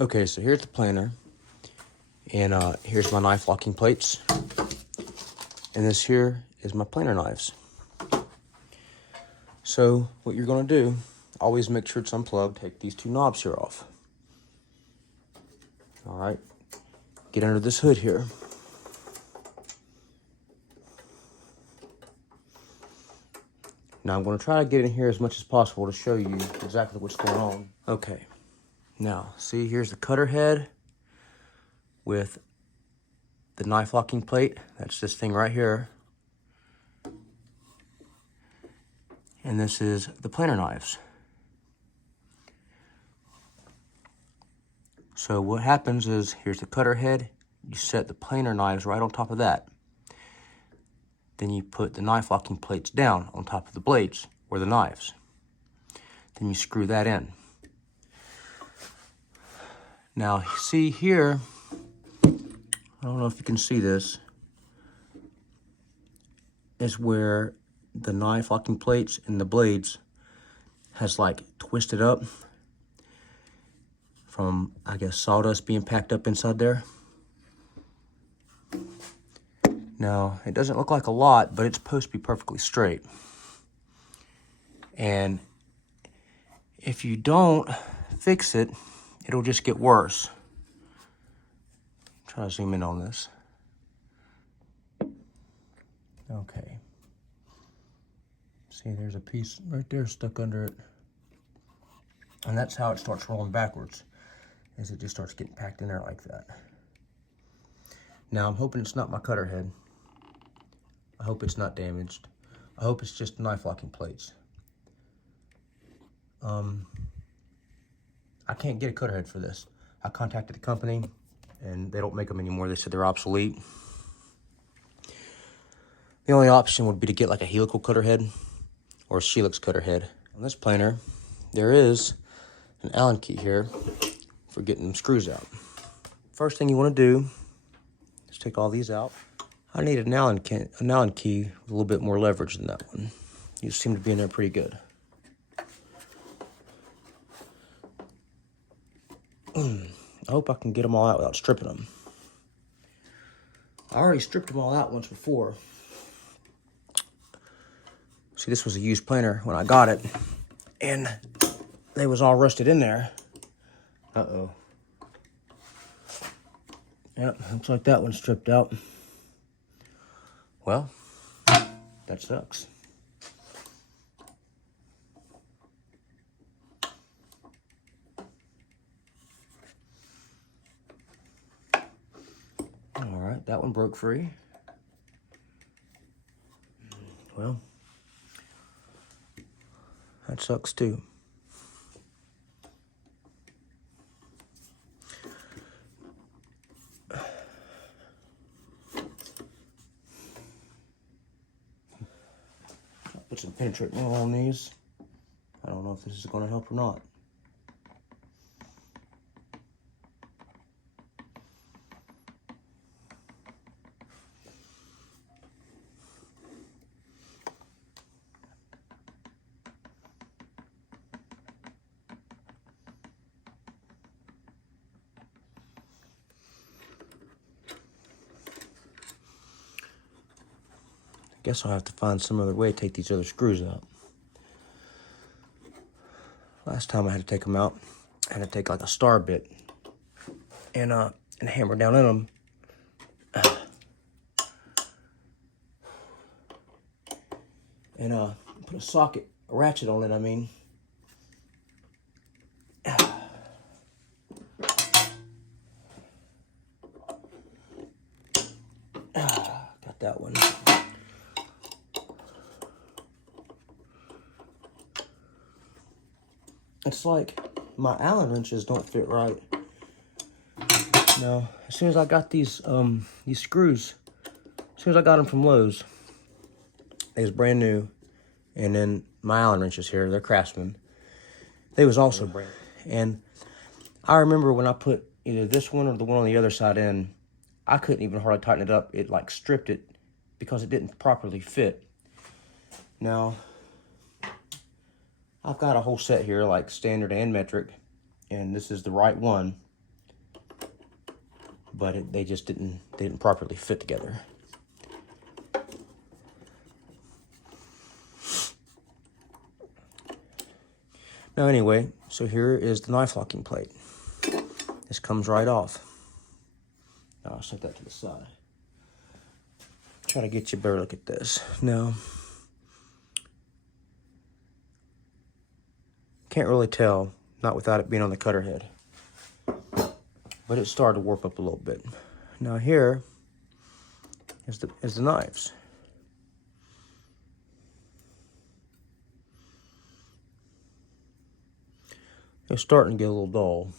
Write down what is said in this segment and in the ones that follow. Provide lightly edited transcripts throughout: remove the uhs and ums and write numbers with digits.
Okay, so here's the planer, and here's my knife locking plates, and this here is my planer knives. So what you're gonna do, always make sure it's unplugged. Take these two knobs here off. All right, get under this hood here. Now I'm gonna try to get in here as much as possible to show you exactly what's going on. Okay, now see, here's the cutter head with the knife locking plate. That's this thing right here. And this is the planer knives. So what happens is, here's the cutter head. You set the planer knives right on top of that. Then you put the knife locking plates down on top of the blades, or the knives. Then you screw that in. Now, see here, I don't know if you can see this, is where the knife locking plates and the blades has like twisted up from, I guess, sawdust being packed up inside there. Now, it doesn't look like a lot, but it's supposed to be perfectly straight. And if you don't fix it, it'll just get worse. Try to zoom in on this. Okay. See, there's a piece right there stuck under it. And that's how it starts rolling backwards, is it just starts getting packed in there like that. Now, I'm hoping it's not my cutter head. I hope it's not damaged. I hope it's just knife locking plates. I can't get a cutter head for this. I contacted the company, and they don't make them anymore. They said they're obsolete. The only option would be to get like a helical cutter head or a Shelix cutter head. On this planer, there is an Allen key here for getting them screws out. First thing you want to do is take all these out. I need an Allen key with a little bit more leverage than that one. You seem to be in there pretty good. I hope I can get them all out without stripping them. I already stripped them all out once before. See, this was a used planer when I got it, and they was all rusted in there. Uh-oh. Yep, looks like that one's stripped out. Well, that sucks. All right, that one broke free. Well, that sucks too. I'll put some penetrate nail on these. I don't know if this is going to help or not. Guess I'll have to find some other way to take these other screws out. Last time I had to take them out, I had to take like a star bit and hammer down in them. And put a socket, a ratchet on it, I mean. Got that one. It's like my Allen wrenches don't fit right. Now, as soon as I got these screws, as soon as I got them from Lowe's, they was brand new. And then my Allen wrenches here, they're Craftsman. They was also brand new. And I remember when I put either this one or the one on the other side in, I couldn't even hardly tighten it up. It like stripped it because it didn't properly fit. Now, I've got a whole set here, like standard and metric, and this is the right one. but they just didn't properly fit together. Now anyway, so here is the knife locking plate. This comes right off. Now I'll set that to the side. Try to get you a better look at this. Now, can't really tell, not without it being on the cutter head. But it started to warp up a little bit. Now here is the knives. They're starting to get a little dull.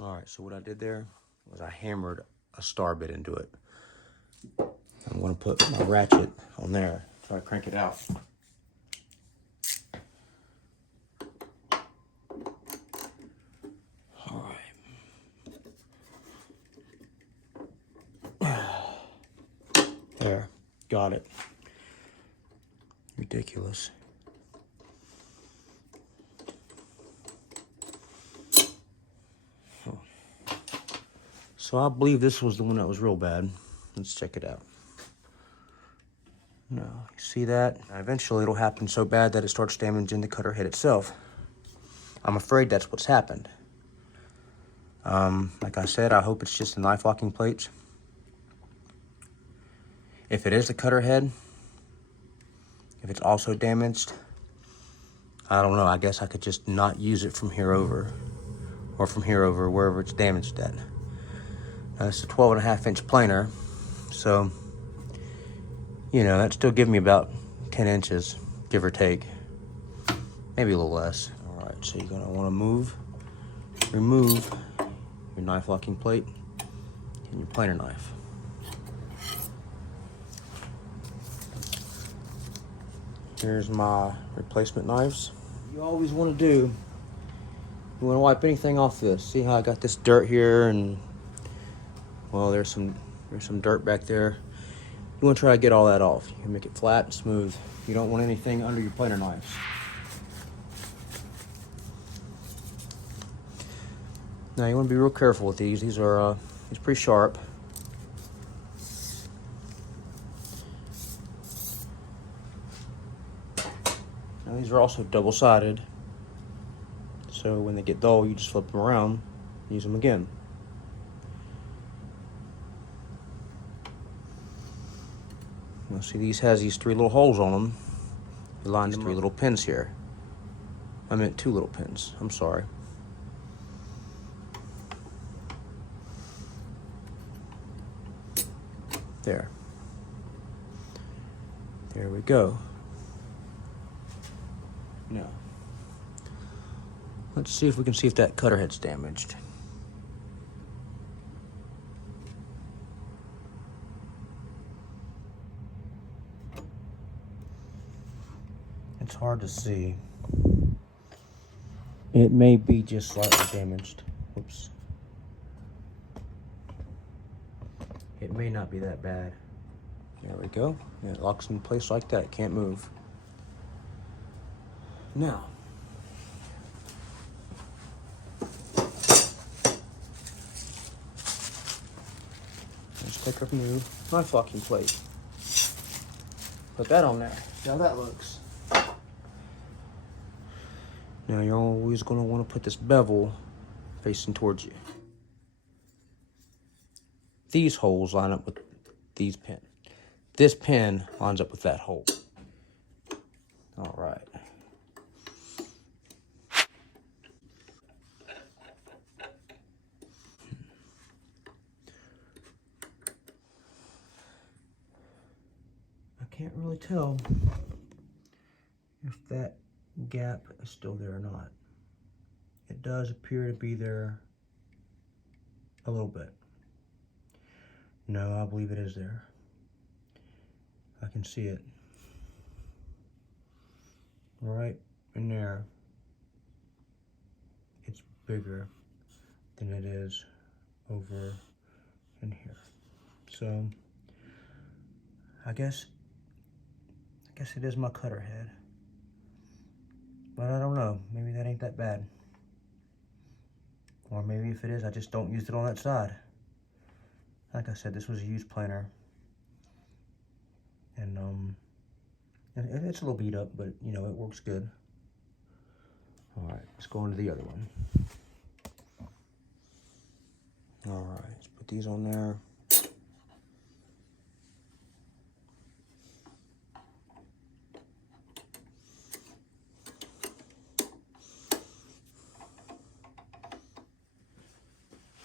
All right, so what I did there was I hammered a star bit into it. I'm gonna put my ratchet on there, try to crank it out. All right. There, got it. Ridiculous. So I believe this was the one that was real bad. Let's check it out. No, you see that? Eventually it'll happen so bad that it starts damaging the cutter head itself. I'm afraid that's what's happened. Like I said, I hope it's just the knife locking plates. If it is the cutter head, if it's also damaged, I don't know, I guess I could just not use it from here over, or from here over, wherever it's damaged at. It's a 12.5-inch planer, so, you know, that's still giving me about 10 inches, give or take. Maybe a little less. All right, so you're gonna wanna remove your knife locking plate and your planer knife. Here's my replacement knives. You always wanna do, you wanna wipe anything off this. See how I got this dirt here, and well, there's some dirt back there. You want to try to get all that off. You make it flat and smooth. You don't want anything under your planer knives. Now you want to be real careful with these. These are pretty sharp. Now these are also double-sided. So when they get dull, you just flip them around, use them again. Now see, these has these 3 little holes on them. You line these 3 little pins here. I meant 2 little pins. I'm sorry. There. There we go. Now, let's see if we can see if that cutter head's damaged. It's hard to see. It may be just slightly damaged. Oops. It may not be that bad. There we go. It locks in place like that. Can't move. Now, let's take our new knife locking plate. Put that on there. See how that looks. Now you're always going to want to put this bevel facing towards you. These holes line up with these pins. This pin lines up with that hole. All right. I can't really tell if that gap is still there or not. it does appear to be there a little bit. No, I believe it is there. I can see it. Right in there. It's bigger than it is over in here. So I guess it is my cutter head. But I don't know. Maybe that ain't that bad. Or maybe if it is, I just don't use it on that side. Like I said, this was a used planer. And it's a little beat up, but you know, it works good. All right, let's go on to the other one. All right, let's put these on there.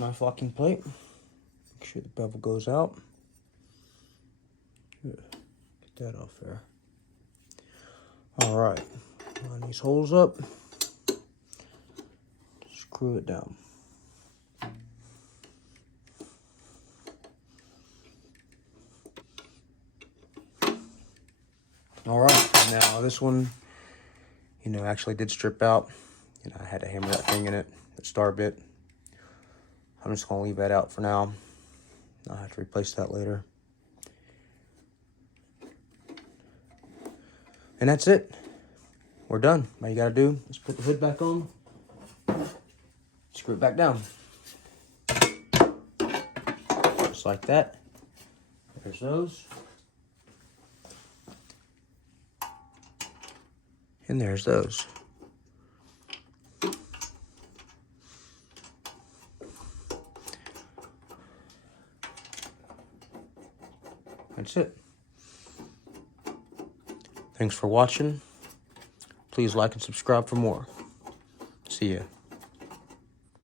Knife locking plate. Make sure the bevel goes out. Get that off there. All right, line these holes up. Screw it down. All right, now this one, you know, actually did strip out. You know, I had to hammer that thing in it, the star bit. I'm just gonna leave that out for now. I'll have to replace that later. And that's it. We're done. All you gotta do is put the hood back on, screw it back down. Just like that. There's those. And there's those. That's it. Thanks for watching. Please like and subscribe for more. See ya.